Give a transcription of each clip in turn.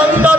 বান্দা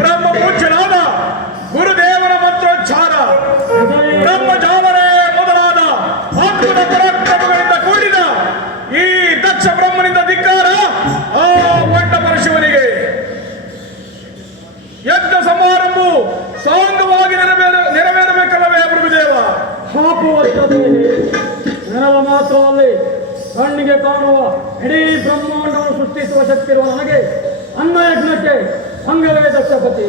ಬ್ರಹ್ಮ ಪೂಜ್ಯನಾದ ಗುರುದೇವರ ಮಂತ್ರೋಚ್ಚಾರ, ಬ್ರಹ್ಮ ಜಾವರೇ ಮೊದಲಾದ ಅದ್ಭುತ ಪರಾಕ್ರಮಗಳಿಂದ ಕೂಡಿದ ಈ ದಕ್ಷ ಬ್ರಹ್ಮನಿಂದ ಧಿಕ್ಕಾರ ಆ ಮಂಡ ಪರಶಿವನಿಗೆ. ಯಜ್ಞ ಸಮಾರಂಭ ಸಾಂಗವಾಗಿ ನೆರವೇರ, ನೆರವೇರಬೇಕಲ್ಲವೇ ಪ್ರಭುದೇವ? ಹಾಕುವಷ್ಟೇ ನೆರವ ಮಾತ್ರವಲ್ಲಿ ಕಣ್ಣಿಗೆ ಕಾಣುವ ಇಡೀ ಬ್ರಹ್ಮಾಂಡವನ್ನು ಸೃಷ್ಟಿಸುವ ಶಕ್ತಿ ಇರುವ ನನಗೆ, ಅನ್ನ ಯಜ್ಞಕ್ಕೆ ಅಂಗವೇ ದಕ್ಷಪತಿ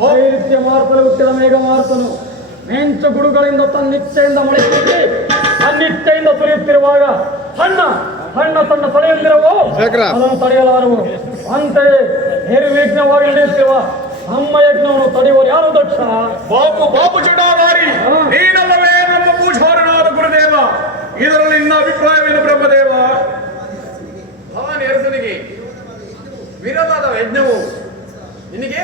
ವೈರುತ್ಯ ಮಾರ್ತಲು ಹುಟ್ಟಿದ ಮೇಘ ಮಾರ್ತನು ಮೆಂಚು ಗುಡುಗಳಿಂದ ತನ್ನಿಚ್ಛೆಯಿಂದ ಮಳೆ ತನ್ನಿಚ್ಛೆಯಿಂದ ಸುರಿಯುತ್ತಿರುವಾಗ ಸಣ್ಣ ಸಣ್ಣ ಸಣ್ಣ ತಡೆಯಂದಿರವು ಅದನ್ನು ತಡೆಯಲಾರವು ಅಂತೆಯೇ ನಿರ್ವಿಘ್ನವಾಗಿ ನಡೆಯುತ್ತಿರುವ ನಮ್ಮ ಯಜ್ಞವನ್ನು ತಡೆಯುವ ಯಾರು ದಕ್ಷ? ಬಾಬು ಬಾಬು ಚುಡಾವಾರಿ ನೀನಲ್ಲವೇ ನಮ್ಮ ಪೂಜಾರನಾದ ಗುರುದೇವ. ಇದರಲ್ಲಿ ನಿನ್ನ ಅಭಿಪ್ರಾಯವೇನು ಬ್ರಹ್ಮದೇವ? ಭವಾನಿ ಅರಸನಿಗೆ ವಿರವಾದ ಯಜ್ಞವು ನಿನಗೆ